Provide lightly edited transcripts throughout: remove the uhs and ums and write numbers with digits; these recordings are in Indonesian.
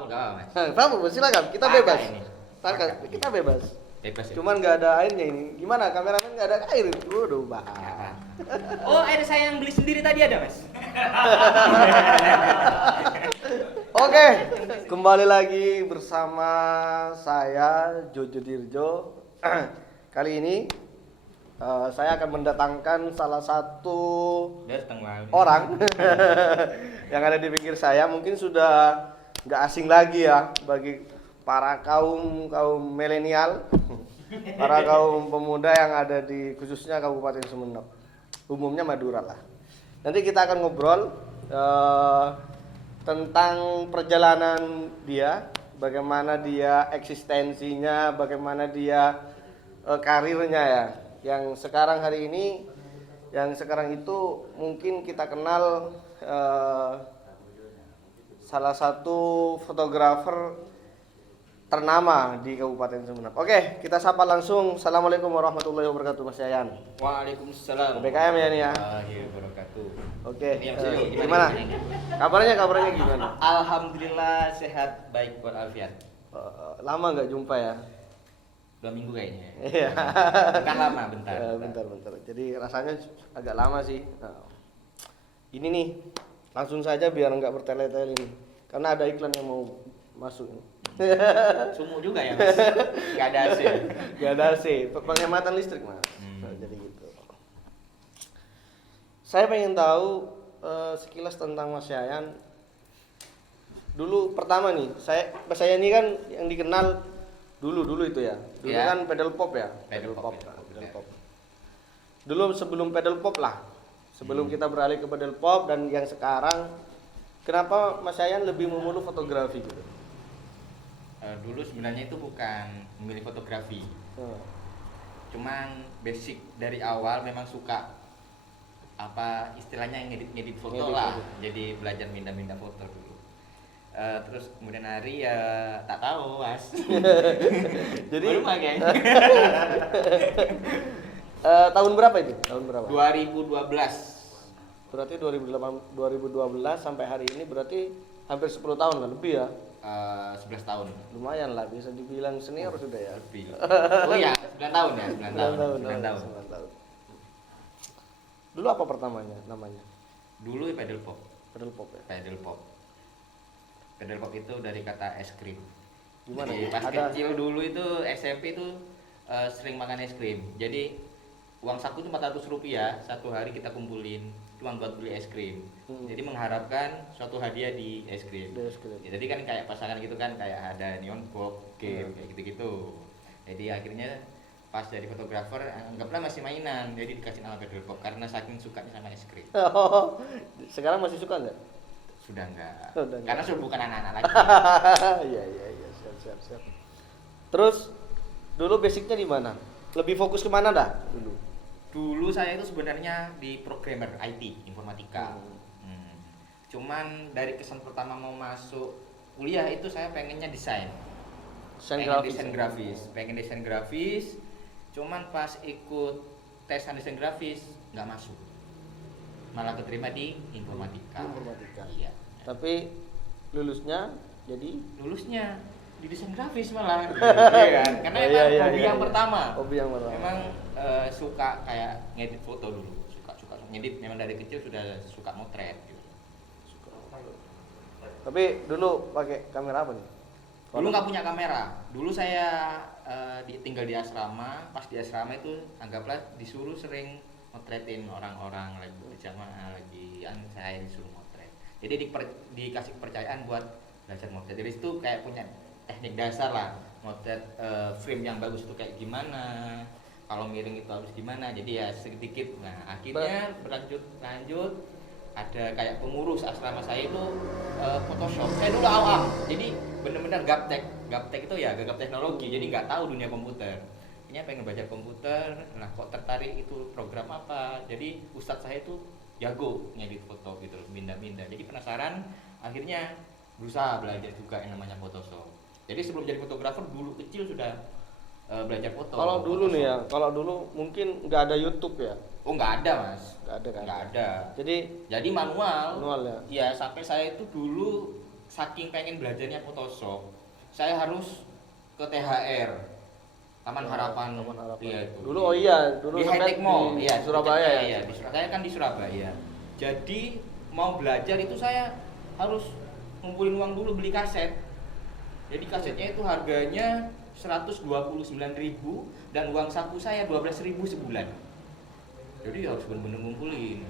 apa enggak apa, Mas? Apa? Silakan, kita Pakai bebas. ini. Pakai, Pakai. kita bebas. Bebas ya. Cuman nggak ada airnya ini. Gimana? Kameramen nggak ada air? Waduh, bah. Oh, air saya yang beli sendiri tadi ada, Mas. Oke, kembali lagi bersama saya Jojo Dirjo. Kali ini saya akan mendatangkan salah satu orang yang ada di pinggir saya. Mungkin sudah nggak asing lagi ya bagi para kaum milenial, para kaum pemuda yang ada di khususnya Kabupaten Sumeneb, umumnya Madura lah. Nanti kita akan ngobrol tentang perjalanan dia, bagaimana dia eksistensinya, bagaimana dia karirnya ya. Yang sekarang hari ini, yang sekarang itu mungkin kita kenal salah satu fotografer ternama di Kabupaten Sumeneb. Oke, kita sapa langsung. Assalamualaikum warahmatullahi wabarakatuh, Mas Yayan. Waalaikumsalam. PPKM ya nih ya. Warahmatullahi wabarakatuh. Oke, Ini Mas Yoyo, gimana? Kabarnya gimana? Alhamdulillah sehat, baik walafiat. Lama nggak jumpa ya? 2 minggu kayaknya. Iya. Bukan lama, bentar. Bentar. Jadi rasanya agak lama sih. Nah, ini nih, langsung saja biar nggak bertele-tele nih. Karena ada iklan yang mau masuk nih. Sumuk juga ya, Mas. Enggak ada AC. Gak ada AC, penghematan listrik Mas. Nah, jadi gitu. Saya pengen tahu sekilas tentang Mas Yayan. Dulu pertama nih, saya ini kan yang dikenal dulu itu ya. Dulu Ya. kan pedal pop ya. Pedal pop. Dulu sebelum pedal pop lah. Sebelum kita beralih ke pedal pop dan yang sekarang, kenapa Mas Yayan lebih memilih fotografi gitu? Dulu sebenarnya itu bukan memilih fotografi. Cuman basic dari awal memang suka apa istilahnya ngedit foto Ngedit lah. foto. Jadi belajar minda foto dulu. Terus kemudian hari ya tak tahu, Mas. Jadi baru pakai. tahun berapa itu? Tahun berapa? 2012. Berarti 2012 sampai hari ini berarti hampir 10 tahun lah lebih ya. 11 tahun. Lumayan lah, bisa dibilang senior sudah ya. Lebih. Oh iya, 9 tahun ya, 9 tahun. 9 tahun. 9 tahun. Dulu apa pertamanya namanya? Dulu ya pedal pop. Pedal pop ya. Pedal pop. Pedal pop itu dari kata es krim. Gimana? Jadi, Ya? pas Ada kecil dulu itu SMP itu sering makan es krim. Jadi uang saku itu 400 rupiah, satu hari kita kumpulin cuma buat beli es krim. Jadi mengharapkan suatu hadiah di es krim. Di es krim. Ya, jadi kan kayak pasangan gitu kan, kayak ada neon pop, game, kayak gitu-gitu. Jadi akhirnya pas jadi fotografer, anggaplah masih mainan, jadi dikasih nama pedal pop karena saking sukanya sama es krim. Oh, sekarang masih suka nggak? Sudah enggak, Sudah enggak. karena sudah bukan anak-anak lagi. Iya, siap. Terus dulu basicnya di mana? Lebih fokus kemana dah dulu? Dulu saya itu sebenarnya di programmer IT, informatika. Cuman dari kesan pertama mau masuk kuliah itu saya pengennya desain. Pengen desain grafis. Cuman pas ikut tes desain grafis nggak masuk. Malah keterima di informatika. Iya. Tapi lulusnya jadi Lulusnya di desain grafis malah. Iya kan? Karena emang hobi yang pertama. Hobi yang pertama. Memang suka kayak ngedit foto dulu, suka ngedit. Memang dari kecil sudah suka motret gitu. Tapi dulu pakai kamera apa nih? Dulu nggak punya kamera. Dulu saya tinggal di asrama. Pas di asrama itu anggaplah disuruh sering motretin orang-orang lagi berjamaah lagi, saya disuruh motret. Jadi dikasih kepercayaan buat belajar motret. Jadi itu kayak punya teknik dasar lah, motret frame yang bagus itu kayak gimana, kalau miring itu harus gimana. Jadi ya sedikit. Nah akhirnya berlanjut ada kayak pengurus asrama saya itu Photoshop. Saya dulu awam, jadi bener-bener gaptek itu ya gagap teknologi. Jadi nggak tahu dunia komputer. Ini pengen belajar komputer. Nah kok tertarik itu program apa? Jadi ustadz saya itu jago ngedit foto gitu, minda-minda. Jadi penasaran, akhirnya berusaha belajar juga yang namanya Photoshop. Jadi sebelum jadi fotografer dulu kecil sudah belajar foto. Kalau dulu nih ya, kalau dulu mungkin nggak ada YouTube ya. Oh nggak ada mas. Nggak ada kan? Nggak ada. Jadi Jadi manual. manual ya. Iya sampai saya itu dulu saking pengen belajarnya Photoshop, saya harus ke THR, Taman Harapan. Taman Harapan. Iya itu. Dulu oh iya, dulu Di sempat High Tech Mall, di iya Surabaya ya. Iya, di Surabaya kan di Surabaya. Jadi mau belajar itu saya harus ngumpulin uang dulu beli kaset. Jadi kasetnya itu harganya 129.000 dan uang saku saya 12.000 sebulan. Jadi harus bener-bener ngumpulin.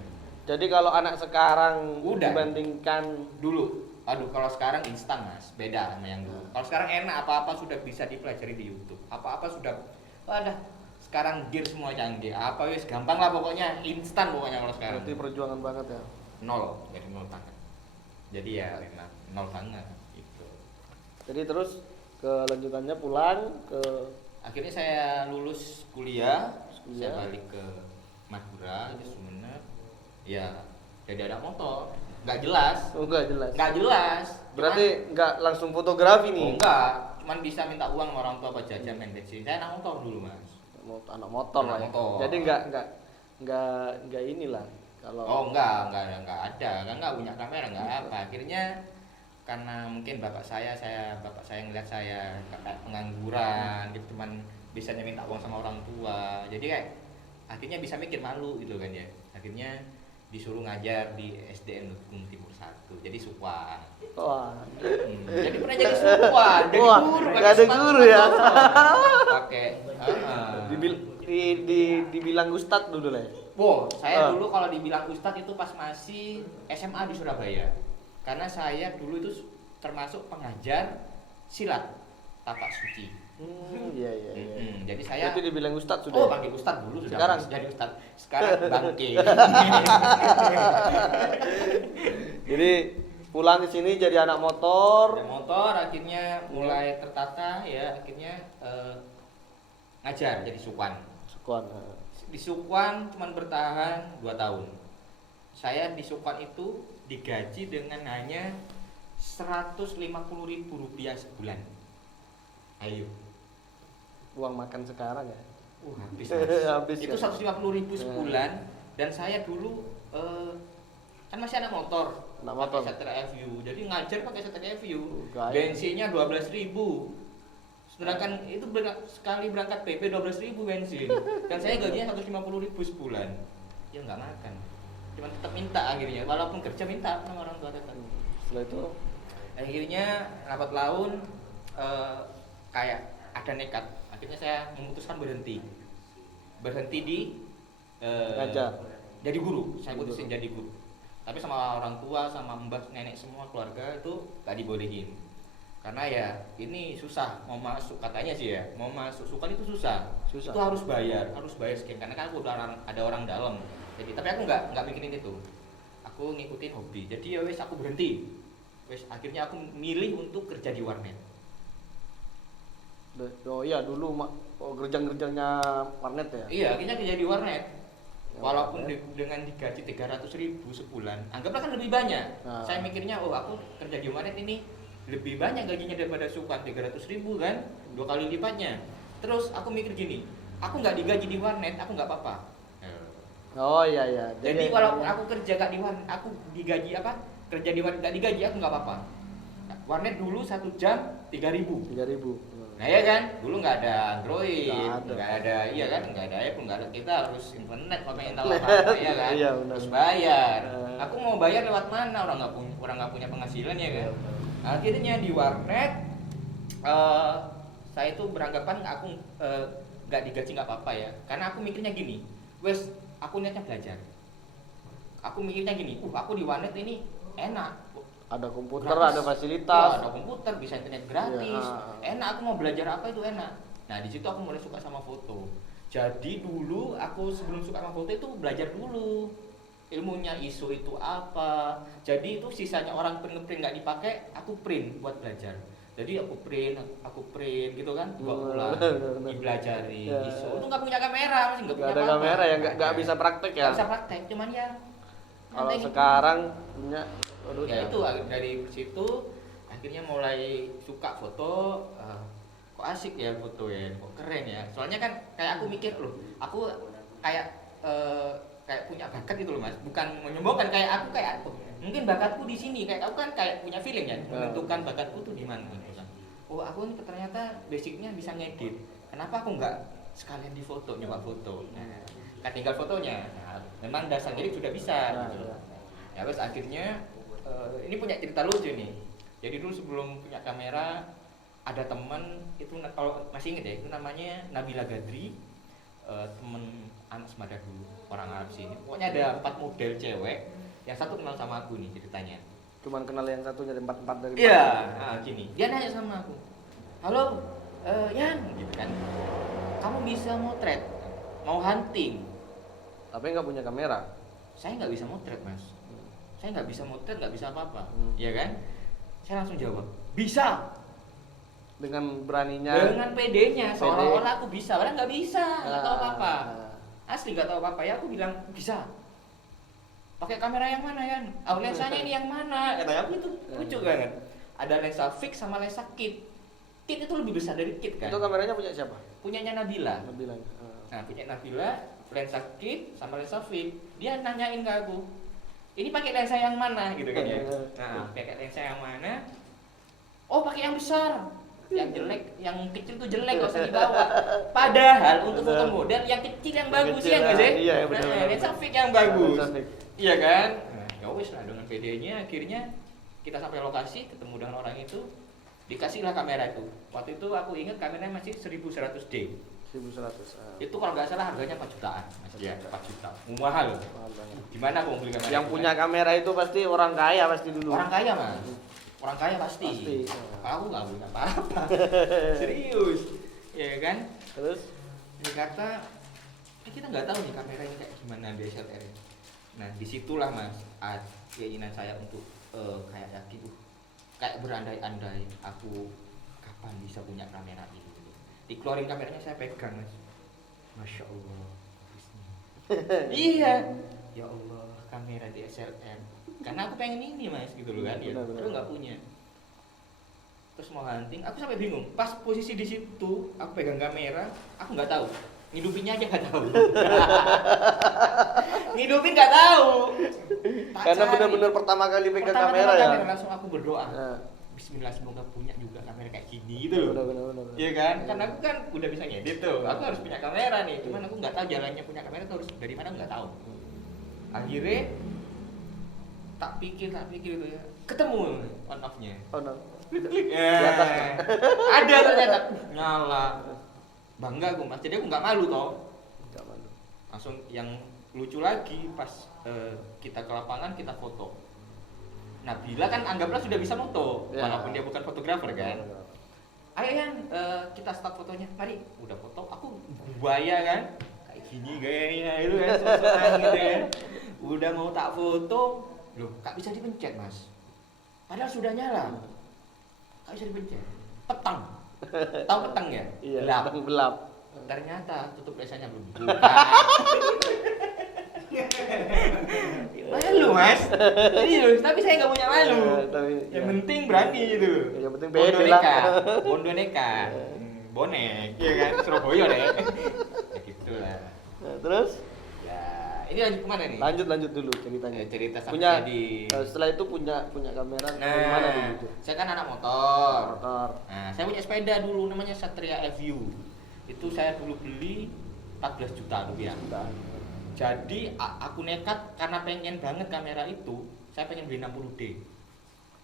Jadi kalau anak sekarang Udah. dibandingkan Dulu, aduh kalau sekarang instan mas, beda sama yang dulu. Kalau sekarang enak, apa-apa sudah bisa dipelajari di YouTube. Apa-apa sudah, wadah, sekarang gear semua canggih. Apa wis gampang lah pokoknya, instan pokoknya kalau sekarang. berarti perjuangan banget ya. Nol, jadi nol banget. Jadi ya enak, nol banget. Gitu. Jadi terus kelanjutannya pulang ke Akhirnya saya lulus kuliah, Kuliah. saya balik ke Madura, ke Sumenep. Ya, jadi ada motor, nggak jelas. oh enggak jelas. Nggak jelas. Berarti enggak langsung fotografi Oh, nih. enggak, cuman bisa minta uang sama orang tua buat jajan main bensin. Saya anak motor dulu mas. Anak motor Anak lah ya. motor. Jadi enggak inilah kalau Oh enggak ada, kan enggak punya kamera, enggak apa. Akhirnya karena mungkin bapak saya ngeliat saya kayak pengangguran, gitu cuman bisanya minta uang sama orang tua. Jadi kayak akhirnya bisa mikir malu gitu kan ya. Akhirnya disuruh ngajar di SDN Nukung Timur 1. Jadi Sukwan. wah. Jadi pernah jadi Sukwan, jadi Wah, guru nggak pakai ada sepatu guru ya. motor. Pakai Dibilang ustad dulu lah. Ya? Wow, saya Ah. dulu kalau dibilang ustadz itu pas masih SMA di Surabaya. Karena saya dulu itu termasuk pengajar silat tapak suci. Iya iya iya. Jadi saya Berarti dibilang ustad sudah. oh ya? panggil ustadz dulu sudah Sekarang? jadi ustadz. Sekarang bangke. Jadi pulang ke sini jadi anak motor. Ada motor akhirnya mulai tertata ya akhirnya ngajar jadi sukwan. Sekuan. Di Sukwan cuma bertahan 2 tahun. Saya di Sukwan itu digaji dengan hanya Rp150.000 sebulan. Ayo. Uang makan sekarang ya. Habis. Habis Itu kan? 150.000 sebulan dan saya dulu kan masih anak motor. Anak motor. Pakai setir FU. Jadi ngajar pakai setir FU. Gaya. Bensinnya 12.000. Sedangkan itu sekali berangkat PP 12.000 bensin dan saya gajinya 150.000 sebulan. Ya nggak makan. Cuma tetap minta akhirnya walaupun kerja minta sama orang tua tetap. Setelah itu Akhirnya lambat laun kayak ada nekat. Akhirnya saya memutuskan berhenti di ngajar. jadi guru. Saya putusin jadi guru. Tapi sama orang tua, sama mbah, nenek semua keluarga itu gak dibolehin. Karena ya ini susah mau masuk katanya sih ya, mau masuk sukan itu susah. Susah. Itu harus bayar sekian karena kan aku udah ada orang dalam. Jadi tapi aku nggak mikirin itu. Aku ngikutin hobi. Jadi ya wes aku berhenti. Wes akhirnya aku milih untuk kerja di warnet. Oh iya dulu gerjang-gerjangnya warnet ya. Iya, akhirnya kerja di warnet. Ya, Walaupun warnet. dengan digaji 300.000 sebulan, anggaplah kan lebih banyak. Nah. Saya mikirnya, oh aku kerja di warnet ini lebih banyak gajinya daripada sukan 300.000 kan, 2 kali lipatnya. Terus aku mikir gini, aku nggak digaji di warnet, aku nggak apa-apa. Oh iya iya. Jadi walaupun aku kerja gak di warnet, aku digaji apa? Kerja di warnet gak digaji, aku nggak apa-apa. Warnet dulu 1 jam 3.000. 3.000. Nah ya kan, dulu nggak ada Android, Nggak ada. nggak ada, iya kan, nggak ada Apple, nggak ada, kita harus internet kalau pengen tahu apa, ya kan, Iya, benar. terus bayar. Eh. Aku mau bayar lewat mana? Orang nggak punya penghasilan ya kan. Akhirnya di warnet, saya itu beranggapan aku nggak digaji nggak apa-apa ya, karena aku mikirnya gini, wes, aku niatnya belajar. Aku mikirnya gini, aku di warnet ini enak. Ada komputer, Gratis. ada fasilitas. Ada komputer, bisa internet gratis. Iya. Enak, aku mau belajar apa itu enak. Nah, di situ aku mulai suka sama foto. Jadi dulu aku sebelum suka sama foto itu belajar dulu. Ilmunya ISO itu apa. Jadi itu sisanya orang print nggak dipakai, aku print buat belajar. Jadi aku print gitu kan, bawa pulang, dipelajari Ya. ISO. Itu nggak punya kamera, masih nggak Nggak punya ada apa-apa. kamera ya, nggak bisa praktek ya. Nggak bisa praktek, cuman ya. Kalau nyantai gitu. sekarang punya aduh, Ya itu dari situ akhirnya mulai suka foto. Kok asik ya foto ya, kok keren ya. Soalnya kan kayak aku mikir loh, aku kayak kayak punya bakat gitu loh mas. Bukan menyombongkan, kayak aku kayak Mungkin bakatku di sini, kayak aku kan kayak punya feeling ya, menentukan bakatku tuh di mana gitu kan. Oh, aku ini ternyata basicnya bisa ngedit. Kenapa aku nggak sekalian di foto, nyoba foto? Nah, kan tinggal fotonya. Nah, memang dasar diri sudah bisa gitu. Ya terus akhirnya ini punya cerita lucu nih. Jadi dulu sebelum punya kamera ada teman itu kalau masih inget ya, itu namanya Nabila Gadri, temen Anas Mada dulu, orang Arab sini. Pokoknya ada 4 model cewek, yang satu kenal sama aku nih ceritanya. Cuman kenal yang satu dari 4 dari Iya, nah, gini. Dia nanya sama aku, halo, Yang, gitu kan. Kamu bisa motret, mau hunting? Tapi nggak punya kamera. Saya nggak bisa motret mas. Saya nggak bisa motret, nggak bisa apa-apa, ya kan? Saya langsung jawab, bisa. Dengan beraninya. Dengan PD-nya, seolah-olah aku bisa, padahal nggak bisa, nggak tahu apa-apa. Asli nggak tahu apa-apa ya, aku bilang bisa. Pakai kamera yang mana ya? Oh, lensanya ini yang mana? Kata aku itu lucu banget. Ada lensa fix sama lensa kit. Kit itu lebih besar dari kit kan? Itu kameranya punya siapa? Punyanya Nabila. Nabila. Nah, punya Nabila, lensa kit sama lensa fix. Dia nanyain ke aku, ini pakai lensa yang mana gitu kan ya? Nah, pakai lensa yang mana? Oh, pakai yang besar. Yang jelek, yang kecil tuh jelek, gak usah dibawa. Padahal untuk foto model yang kecil yang bagus ya nggak sih? Iya, benar. Nah, lensa fix yang bagus. Iya kan? Nah, ya wis lah dengan PD-nya akhirnya kita sampai lokasi, ketemu dengan orang itu, dikasihlah kamera itu. Waktu itu aku ingat kameranya masih 1100D. 1100. Itu kalau nggak salah harganya 4 jutaan. Iya, 4 juta. Mahal loh. Gimana aku mau beli kamera? Yang punya kamera itu pasti orang kaya pasti dulu. Orang kaya mas. Orang kaya pasti. Aku nggak punya apa-apa. Serius, ya kan? Terus Dia kata, kita nggak tahu nih kamera ini kayak gimana DSLR. Nah disitulah mas, keinginan saya untuk kayak yakin, kayak berandai-andai aku kapan bisa punya kamera ini. Dikeluarin kameranya saya pegang mas. Masya Allah. Iya. Ya Allah, kamera DSLR. Karena aku pengen ini mas, gitu loh kan. Ya, aku nggak punya. Terus mau hunting, aku sampai bingung. Pas posisi di situ, aku pegang kamera, aku nggak tahu. Ngidupinnya aja nggak tahu. Ngidupin nggak tahu. karena benar-benar pertama kali pegang kamera ya. Langsung aku berdoa. Bismillah, semoga punya juga kamera kayak gini gitu loh. Benar. Iya kan? Karena aku kan udah bisa ngedit tuh. Aku harus punya kamera nih. Cuman aku nggak tahu jalannya punya kamera tuh harus dari mana, nggak tahu. Akhirnya tak pikir gitu ya. Ketemu on off-nya. Oh no. Ada ternyata nyala. Bangga aku mas. Jadi aku nggak malu toh. Nggak malu. Langsung yang lucu lagi pas kita ke lapangan kita foto. Nabila kan anggaplah sudah bisa foto, walaupun dia bukan fotografer kan. Ayo Yan, kita start fotonya. Mari, udah foto. Aku buaya kan, kayak gini gayanya itu kan, sosokan gitu ya. Udah mau tak foto, loh, gak bisa dipencet mas. Padahal sudah nyala, gak bisa dipencet. Petang, tahu petang ya? Iya. Gelap. Ternyata tutup lesanya belum buka. Malu mas, serius, tapi saya nggak punya malu. Yang penting berani gitu. Yang penting pede lah. Bondo neka, bonek, iya kan, Surabaya deh. Ya gitulah. Nah, terus? Ya, ini lanjut kemana nih? Lanjut dulu ceritanya. Cerita sampai punya di. Setelah itu punya kamera. Nah, mana dulu? saya kan anak motor. Nah, saya punya sepeda dulu namanya Satria FU. Itu saya dulu beli 14 juta rupiah. Jadi aku nekat karena pengen banget kamera itu, saya pengen beli 60D.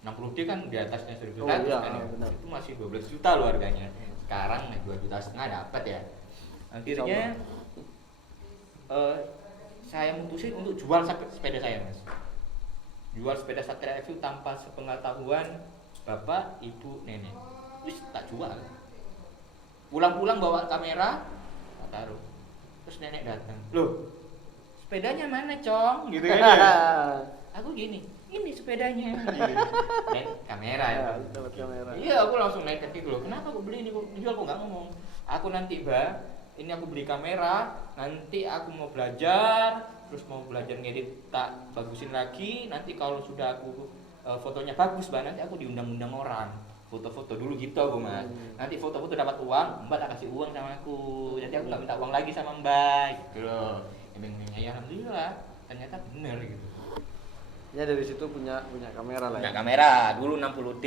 60D kan di atasnya 1100 kan ya. Itu masih 12 juta loh harganya. Sekarang 2,5 juta dapat ya. Akhirnya saya mutusin untuk jual sepeda saya mas. Jual sepeda Satria FU tanpa sepengetahuan bapak, ibu, nenek. Terus tak jual. Pulang-pulang bawa kamera, tak taruh. Terus nenek datang. Loh, sepedanya mana Cong? Gitu kan ya. Aku gini, ini sepedanya. Gitu. Dan kamera ya. Dapat kamera. Iya, aku langsung naik ke loh. Kenapa aku beli ini? Jual kok nggak ngomong. Aku nanti ini aku beli kamera. Nanti aku mau belajar, terus mau belajar ngedit tak bagusin lagi. Nanti kalau sudah aku fotonya bagus, nanti aku diundang-undang orang. Foto-foto dulu gitu aku mas. Nanti foto-foto dapat uang, mbak tak kasih uang sama aku. Nanti aku nggak minta uang lagi sama mbak, gitu loh. Ya alhamdulillah ternyata benar gitu. Ya dari situ punya kamera lah Punya ya. kamera dulu 60D.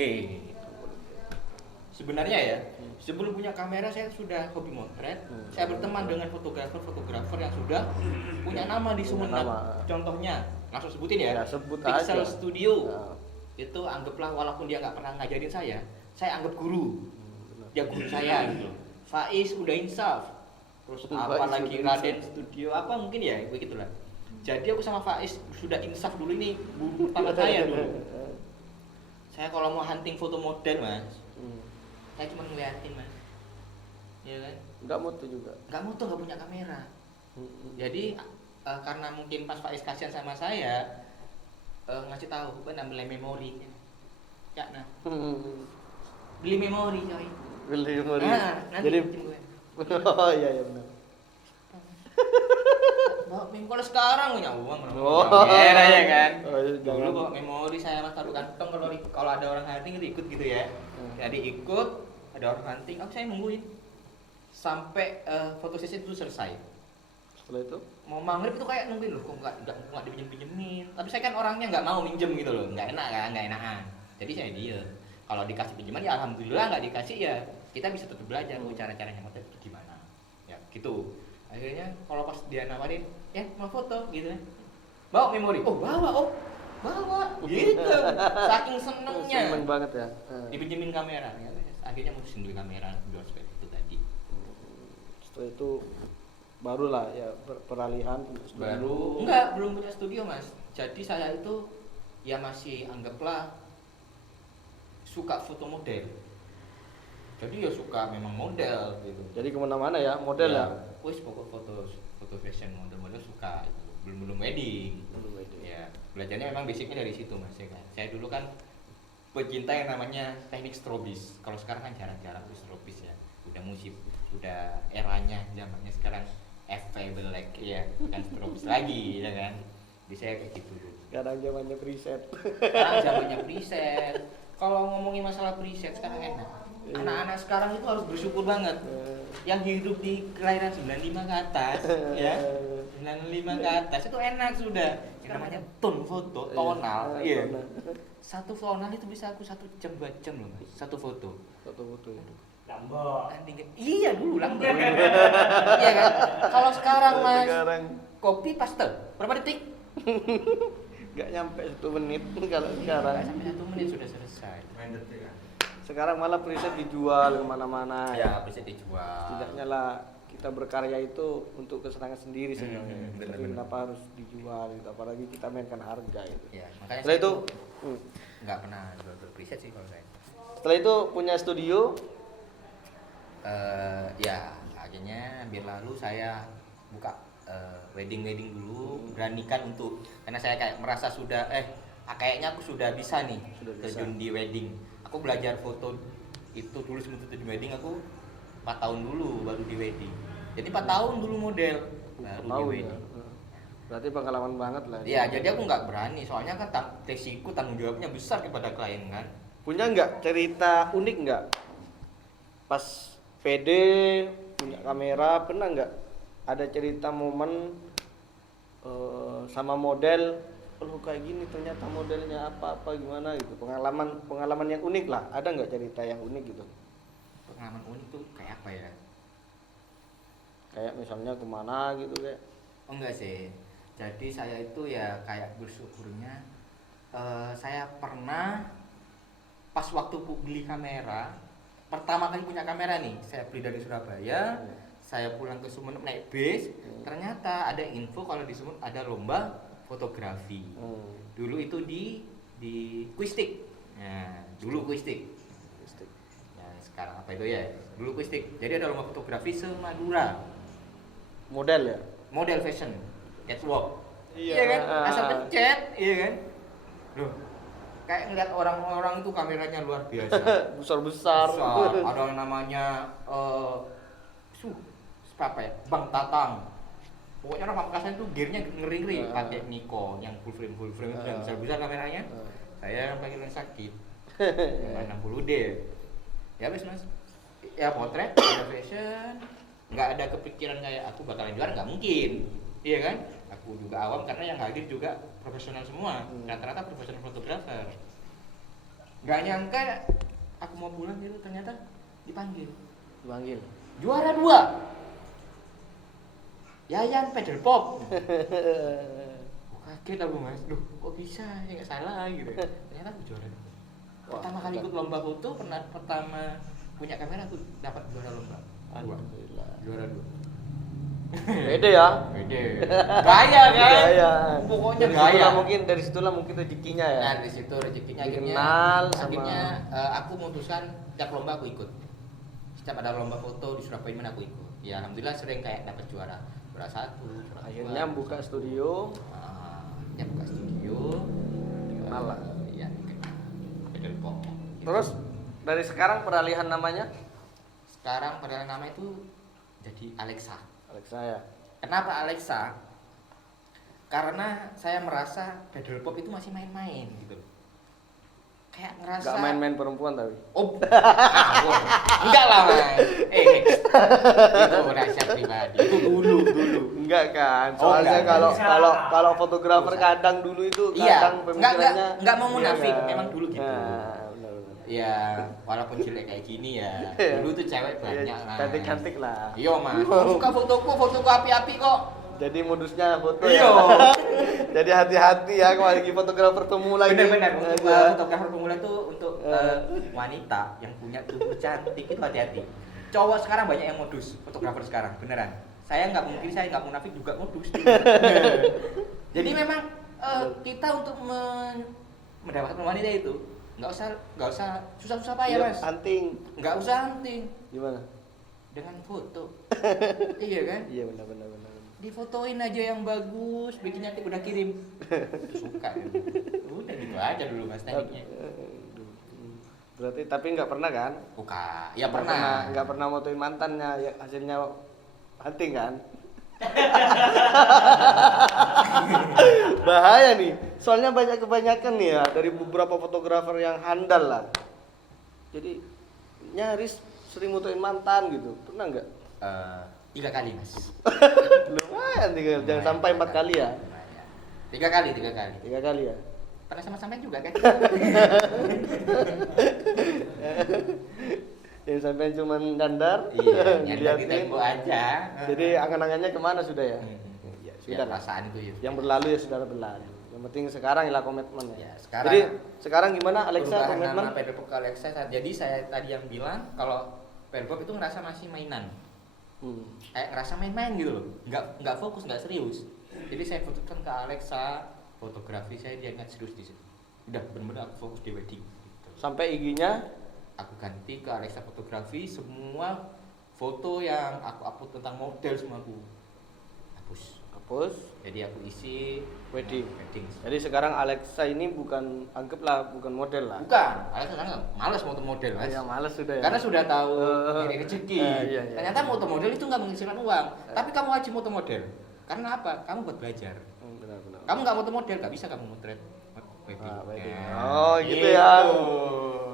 Sebenarnya ya, sebelum punya kamera saya sudah hobi motret. Saya berteman dengan fotografer yang sudah punya nama di Punya Sumeneb. nama. Contohnya, langsung sebutin ya. Ya, sebut Pixel aja. Studio. Ya. Itu anggaplah walaupun dia nggak pernah ngajarin saya anggap guru. Dia guru saya gitu. Faiz udah insaf. Terus Faiz apa lagi udah Raden Studio apa mungkin ya begitulah. Jadi aku sama Faiz sudah insaf dulu ini guru pertama saya dulu. Saya kalau mau hunting foto model mas, saya cuma ngeliatin mas, ya kan? Nggak moto juga. Nggak moto nggak punya kamera. Jadi karena mungkin pas Faiz kasihan sama saya ngasih tahu kan ambil memori, ya nah beli memori coy. Beli memori. Nanti Jadi bikin gue. oh iya benar. Bawa memori kalau sekarang punya uang Oh. kamera ya kan. Oh, iya, Dulu jangan. bawa memori saya mas taruh kantong kalau ada orang hunting itu ikut gitu ya. Jadi ikut ada orang hunting, saya nungguin sampai foto sesi itu selesai. Setelah itu Mau maghrib itu kayak nungguin loh, kok nggak dipinjem-pinjemin. Tapi saya kan orangnya nggak mau minjem gitu loh, nggak enak kan, nggak enakan. Jadi saya diem. Kalau dikasih pinjaman ya alhamdulillah, nggak dikasih ya kita bisa tetap belajar cara-caranya motor itu gimana. Ya gitu. Akhirnya kalau pas dia nawarin, ya mau foto gitu kan. Bawa memori. Oh bawa gitu. Saking senengnya. seneng banget ya. Dipinjemin kamera. Ya, akhirnya mutusin beli kamera 2 itu tadi. Setelah itu barulah ya peralihan Baru enggak, belum punya studio mas. Jadi saya itu ya masih anggaplah suka foto model. Jadi ya suka memang model gitu. Jadi kemana-mana ya model ya. Wes pokok foto fashion model suka itu. Belum wedding. Ya belajarnya memang basicnya dari situ mas ya kan. Saya dulu kan pecinta yang namanya teknik strobis. Kalau sekarang kan jarang-jarang strobis ya. Udah musik, udah eranya zamannya sekarang FV Black ya, kan strobis lagi ya kan. Jadi saya kayak gitu dulu. Sekarang zamannya preset. Sekarang zamannya preset. Kalau ngomongin masalah preset sekarang enak. Anak-anak sekarang itu harus bersyukur banget. Yang hidup di kelahiran 95 ke atas ya. 95 ke atas itu enak sudah. Yang namanya tone foto, tonal. Iya. Satu tonal itu bisa aku 1 jam 2 jam loh mas. Satu foto. Foto-foto itu. Lambo. Iya dulu lambat. Iya kan? Kalau sekarang mas Sekarang kopi pastel berapa detik? nggak nyampe 1 menit kalau sekarang. Nggak sampai 1 menit sudah selesai. Main detik kan. Sekarang malah preset dijual kemana-mana. Ya bisa dijual. Setidaknya lah kita berkarya itu untuk kesenangan sendiri sebenarnya. bener, Tapi bener. kenapa harus dijual gitu? Apalagi kita mainkan harga itu. Ya, makanya Setelah saya itu, tuh nggak pernah jual preset sih kalau saya. setelah itu punya studio. Ya akhirnya biar lalu saya buka wedding dulu, beranikan untuk karena saya kayak merasa sudah kayaknya aku sudah bisa nih Sudah bisa. terjun di wedding. Aku belajar foto itu dulu sebelum terjun di wedding aku 4 tahun dulu baru di wedding. Jadi 4 tahun dulu model baru di Tahu ya. wedding. Berarti pengalaman banget lah. Iya, jadi aku nggak berani soalnya kan resiko tanggung jawabnya besar kepada klien kan. Punya nggak cerita unik nggak? Pas PD punya kamera, pernah nggak ada cerita momen sama model, lu kayak gini ternyata modelnya apa gimana gitu, pengalaman yang unik lah, ada nggak cerita yang unik gitu? Pengalaman unik tuh kayak apa ya? Kayak misalnya kemana gitu kayak? Oh enggak sih. Jadi saya itu ya kayak bersyukurnya saya pernah pas waktu beli kamera, pertama kali punya kamera nih, saya beli dari Surabaya, saya pulang ke Sumeneb naik bis, ternyata ada info kalau di Sumeneb ada lomba fotografi. Dulu itu di Quistik. Nah, dulu Quistik. Nah, sekarang apa itu ya? Dulu Quistik. Jadi ada lomba fotografi se-Madura. Model ya? Model fashion, catwalk. Iya. Kan? Asal pencet, iya kan? Loh, kayak ngeliat orang-orang itu kameranya luar biasa. Besar-besar. Ada yang namanya apa ya? Bang Tatang. Pokoknya orang Pamekasan itu gearnya ngeri-ngeri, pakai Nikon yang full frame itu yang besar-besar kameranya. Saya pakai lens sakit. Yang 60D. Ya wes Mas. Ya potret, ada fashion. Nggak ada kepikiran kayak aku bakalan juara, nggak mungkin. iya kan? Aku juga awam karena yang hadir juga profesional semua, rata-rata profesional fotografer. Nggak nyangka aku mau pulang gitu ternyata dipanggil juara 2 Yayan Pedal Pop. Kaget aku mas, loh kok bisa ya nggak salah gitu. Ternyata aku juara. Pertama kali ikut lomba foto, pertama punya kamera aku dapat juara lomba. Alhamdulillah. Juara 2. Beda ya. Beda. Gaya kan? Gaya. Pokoknya Dari gaya. dari situlah mungkin rezekinya ya. Nah dari situ rezekinya Dikenal sama- akhirnya aku memutuskan tiap lomba aku ikut. Setiap ada lomba foto di Surabaya mana aku ikut. Ya alhamdulillah sering kayak dapat juara 1, juara 2. Akhirnya buka studio. Ya buka studio. Dikenal lah. Iya, dikenal. Pedal Pop. Terus dari sekarang peralihan namanya Sekarang pada nama itu jadi Alexa. Alexa ya. Kenapa Alexa? Karena saya merasa pedal pop itu masih main-main gitu. Kayak ngerasa Gak main-main perempuan tapi. Oh, ngawur. Enggak lah, Mas. Itu rahasia pribadi. Itu dulu. Enggak kan? Oh, Soalnya enggak. kalau fotografer Bisa. kadang dulu itu Iya, kadang pemikirannya enggak mau munafik, iya, memang dulu gitu. Nah, benar. Ya, walaupun jelek kayak gini ya. Iya. Dulu tuh cewek banyak Iya, lah. cantik-cantik lah. Iya, Mas. Suka fotoku api-api kok. Jadi modusnya foto Iya. ya. Jadi hati-hati ya kalau lagi fotografer pemula ini. Benar-benar untuk Aja. fotografer pemula tuh untuk wanita yang punya tubuh cantik itu hati-hati. Cowok sekarang banyak yang modus, fotografer sekarang beneran. Saya nggak munafik juga modus. Jadi memang kita untuk mendapatkan wanita itu nggak usah susah-susah payah Iya, mas. Hunting. Nggak usah hunting Gimana? dengan foto. Iya kan? Iya benar. Difotoin aja yang bagus, bikin cantik udah kirim. Suka ya. Udah gitu aja dulu mas tekniknya. Berarti tapi nggak pernah kan? Buka. Ya pernah. Nggak pernah motoin mantannya, ya hasilnya hunting kan? Bahaya nih. Soalnya kebanyakan nih ya dari beberapa fotografer yang handal lah. Jadi nyaris sering motoin mantan gitu. Pernah nggak? 3 kali mas. Lumayan jangan sampai 4 kali ya. Lumayan. 3 kali. 3 kali ya. Pernah sama sampean juga kan? Yang sampai cuma dandar. Iya, nyandar di diliatin. tembok aja. Jadi angan-angannya kemana sudah ya? Ya, sudah lah. perasaan itu ya. Yang berlalu ya sudah berlalu. Yang penting sekarang ialah komitmen ya. Ya, sekarang Jadi sekarang gimana Alexa perubahan komitmen? nama Pedal Pop ke Alexa. Jadi saya tadi yang bilang kalau Pedal Pop itu ngerasa masih mainan. Kayak ngerasa main-main gitu loh. Nggak fokus, nggak serius. Jadi saya putuskan ke Alexa, fotografi saya dia nggak serius di situ. Udah benar-benar aku fokus di wedding. Gitu. Sampai IG-nya Aku ganti ke Alexa fotografi, semua foto yang aku upload tentang model semua aku hapus. Jadi aku isi wedding. wedding. Jadi sekarang Alexa ini anggaplah bukan model lah. Bukan, Alexa sekarang malas foto model mas. Ya males sudah ya. Karena sudah tahu ini rezeki. Iya. Ternyata moto model itu nggak menghasilkan uang. Tapi kamu wajib moto model. Karena apa? Kamu buat belajar. Benar. Kamu nggak moto model, nggak bisa kamu motret wedding. Wedding. Ya, Oh gitu ya.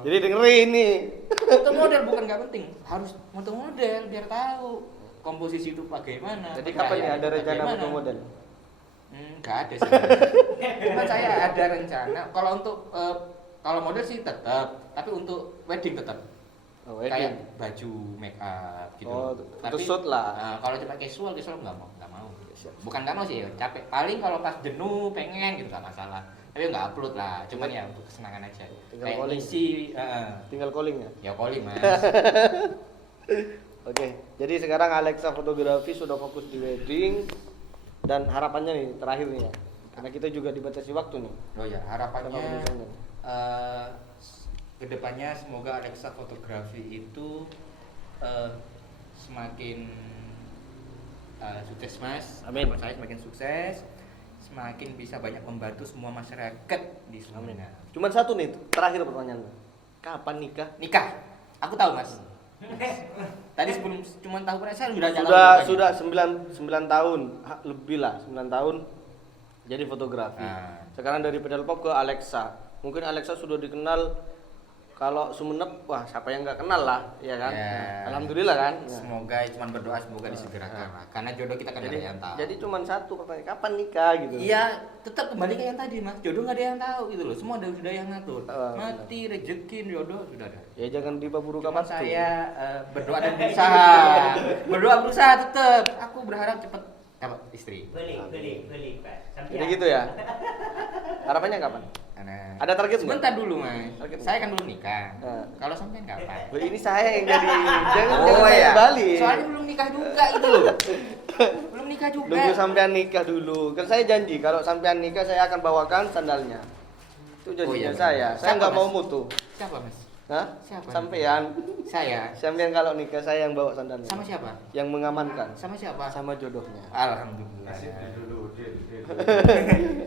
Jadi dengerin nih. Moto model bukan nggak penting, harus moto model biar tahu komposisi itu bagaimana. Jadi kapan ya ada rencana bagaimana. foto model? Nggak ada sih. Cuma saya ada rencana. Kalau untuk kalau model sih tetap, tapi untuk wedding tetap. Oh, Kayak wedding. baju make up gitu. Oh, Tapi untuk shoot lah. kalau cuma casual nggak mau. Bukan nggak mau sih, capek. Paling kalau pas jenuh pengen gitu nggak masalah. Tapi nggak upload lah. Cuman ya untuk kesenangan aja. Tinggal Kayak calling. ngisi, Tinggal calling ya. ya calling mas. Oke, jadi sekarang Alexa fotografi sudah fokus di wedding dan harapannya nih terakhir nih ya, karena kita juga dibatasi waktu nih. Oh ya, harapannya Sama pemirsanya. kedepannya semoga Alexa fotografi itu semakin sukses mas. Amin. Harapan saya semakin sukses, semakin bisa banyak membantu semua masyarakat di semuanya. Cuman satu nih terakhir pertanyaan, kapan nikah? Nikah, aku tahu mas. Tadi sebelum cuma tahu pernah saya udah nyala. Sudah 9 tahun lebih lah 9 tahun jadi fotografi. Nah. Sekarang dari pedal pop ke Alexa. Mungkin Alexa sudah dikenal kalau Sumenep, wah siapa yang nggak kenal lah, ya kan? Ya. Nah, alhamdulillah kan. Nah. Semoga cuman berdoa semoga disegerakan lah. Karena jodoh kita kan nggak ada yang tahu. Jadi cuma satu pertanyaan, kapan nikah gitu? Iya, tetap kembali ke yang tadi mas. Jodoh nggak ada yang tahu gitu loh. Semua sudah yang ngatur. Mati, rezeki, jodoh sudah ada. Ya jangan dibaburu Cuma kapan saya berdoa dan berusaha. Berdoa berusaha tetap. Aku berharap cepat dapat istri. Beli, Pak. Jadi gitu ya. Harapannya kapan? Karena Ada target nggak? sebentar dulu mas. Target Saya kan belum nikah. Nah. Kalau sampean kapan? Loh, ini saya yang jadi jangan Oh, saya iya. balik. Soalnya belum nikah juga itu loh. Belum nikah juga. Nunggu sampean nikah dulu. Kan saya janji kalau sampean nikah saya akan bawakan sandalnya. Itu janjinya iya, saya. benar. Saya Siapa, nggak mau Mas? mutu. Siapa mas? Hah? Siapa? Sampean. Saya. Sampean kalau nikah saya yang bawa sandalnya. Sama siapa? Yang mengamankan. Sama siapa? Sama jodohnya. Alhamdulillah.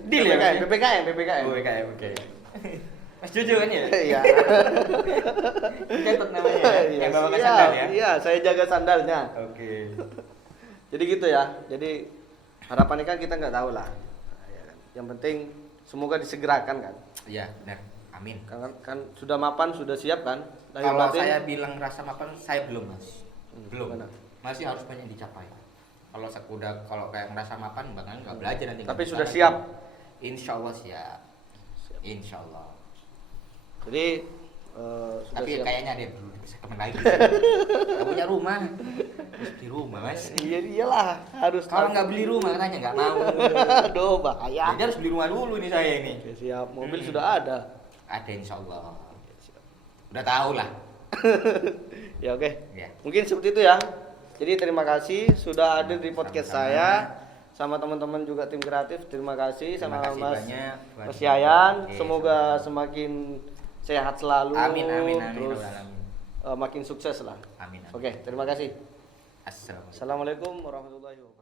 Deal ya, PPKM, PPKM. Oh, kayak oke. Mas Jojo kan ya? Iya. Catat namanya ya. Iya, Yang bawa siap. sandal ya. Iya, saya jaga sandalnya. Oke. Jadi gitu ya. Jadi harapannya kan kita nggak tahu lah. Ya kan? Yang penting semoga disegerakan kan. Iya, benar. Amin. Kan sudah mapan, sudah siap kan? Lahir Kalau batin. saya bilang rasa mapan, saya belum mas. Belum. Gimana? Masih harus banyak dicapai. Kalau udah kalau kayak ngerasa mapan, bahkan nggak belajar nanti. Tapi nggak sudah bisa siap. nanti. Insya Allah siap. Insya Allah. Jadi sudah Tapi siap. kayaknya ada yang perlu dipersiapkan lagi. Nggak punya rumah, terus di rumah mas. Iya iyalah harus. Kalau nggak beli rumah katanya nggak mau. Aduh bahaya. Jadi harus beli rumah dulu nih saya ini. Oke, siap. Mobil Hmm. sudah ada. Ada insya Allah. Udah tahu lah. Ya oke. Ya. Mungkin seperti itu ya. Jadi terima kasih sudah hadir di podcast Sama-sama. saya sama teman-teman juga tim kreatif. Terima kasih Terima sama kasih Mas banyak buat Mas Yayan. Oke, Semoga sama-sama. semakin sehat selalu. Amin amin amin. Terus Amin. makin sukses lah. Amin. Oke, terima kasih. Assalamualaikum. Assalamualaikum warahmatullahi wabarakatuh.